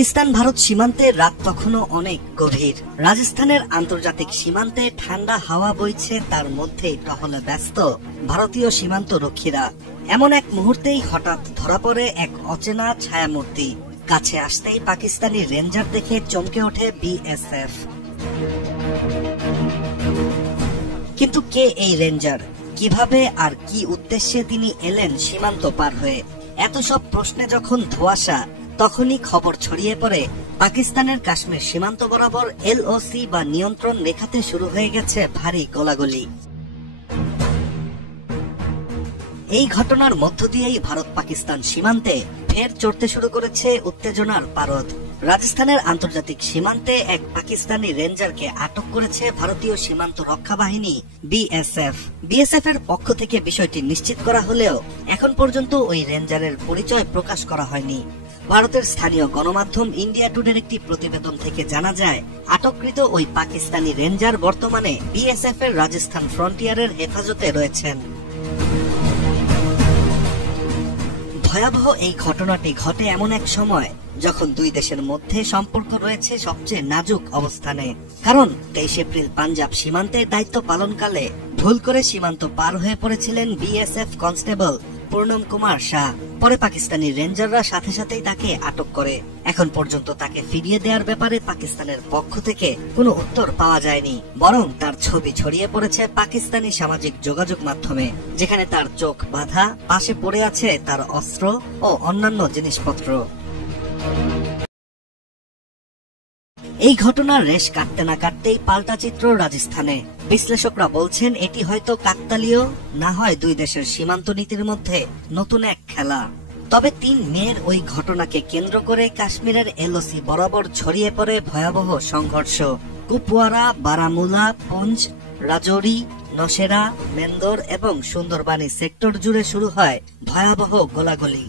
পাকিস্তান ভারত সীমান্তে রাত তখনও অনেক গভীর। রাজস্থানের আন্তর্জাতিক সীমান্তে ঠান্ডা হাওয়া বইছে, তার মধ্যে টহলে ব্যস্ত ভারতীয় সীমান্ত রক্ষীরা। এমন এক মুহূর্তেই হঠাৎ ধরা পড়ে এক অচেনা ছায়ামূর্তি। কাছে আসতেই পাকিস্তানি রেঞ্জার দেখে চমকে ওঠে বিএসএফ। কিন্তু কে এই রেঞ্জার? কিভাবে আর কি উদ্দেশ্যে তিনি এলেন সীমান্ত পার হয়ে? এত সব প্রশ্নে যখন ধোঁয়াশা, তখনই খবর ছড়িয়ে পড়ে পাকিস্তানের কাশ্মীর সীমান্ত বরাবর এলওসি বা নিয়ন্ত্রণ রেখাতে শুরু হয়ে গেছে ভারী গোলাগুলি। এই ঘটনার মধ্য দিয়েই ভারত পাকিস্তান সীমান্তে ফের চড়তে শুরু করেছে উত্তেজনার পারদ। রাজস্থানের আন্তর্জাতিক সীমান্তে এক পাকিস্তানি রেঞ্জারকে আটক করেছে ভারতীয় সীমান্ত রক্ষা বাহিনী বিএসএফ। বিএসএফ এর পক্ষ থেকে বিষয়টি নিশ্চিত করা হলেও এখন পর্যন্ত ওই রেঞ্জারের পরিচয় প্রকাশ করা হয়নি। ভারতের স্থানীয় গণমাধ্যম ইন্ডিয়া টুডের একটি প্রতিবেদন থেকে জানা যায়, আটককৃত ওই পাকিস্তানি রেঞ্জার বর্তমানে বিএসএফ এর রাজস্থান ফ্রন্টিয়ারের হেফাজতে রয়েছেন। ভয়াবহ এই ঘটনাটি ঘটে এমন এক সময় যখন দুই দেশের মধ্যে সম্পর্ক রয়েছে সবচেয়ে নাজুক অবস্থানে। কারণ 23 এপ্রিল পাঞ্জাব সীমান্তে দায়িত্ব পালনকালে ভুল করে সীমান্ত পার হয়ে পড়েছিলেন বিএসএফ কনস্টেবল পূর্ণম কুমার শাহ। পরে পাকিস্তানি রেঞ্জাররা সাথে সাথেই তাকে আটক করে। এখন পর্যন্ত তাকে ফিরিয়ে দেওয়ার ব্যাপারে পাকিস্তানের পক্ষ থেকে কোনো উত্তর পাওয়া যায়নি, বরং তার ছবি ছড়িয়ে পড়েছে পাকিস্তানি সামাজিক যোগাযোগ মাধ্যমে, যেখানে তার চোখ বাঁধা, পাশে পড়ে আছে তার অস্ত্র ও অন্যান্য জিনিসপত্র। এই ঘটনার রেশ কাটতে না কাটতেই পাল্টা চিত্র রাজস্থানে। বিশ্লেষকরা বলছেন এটি হয়তো কাকতালীয়, না হয় দুই দেশের সীমান্ত নীতির মধ্যে নতুন এক খেলা। তবে 3 মের ওই ঘটনাকে কেন্দ্র করে কাশ্মীরের এলওসি বরাবর ছড়িয়ে পড়ে ভয়াবহ সংঘর্ষ। কুপওয়ারা, বারামুলা, পুঞ্চ, রাজৌরি, নশেরা, মেন্দর এবং সুন্দরবানি সেক্টর জুড়ে শুরু হয় ভয়াবহ গোলাগুলি।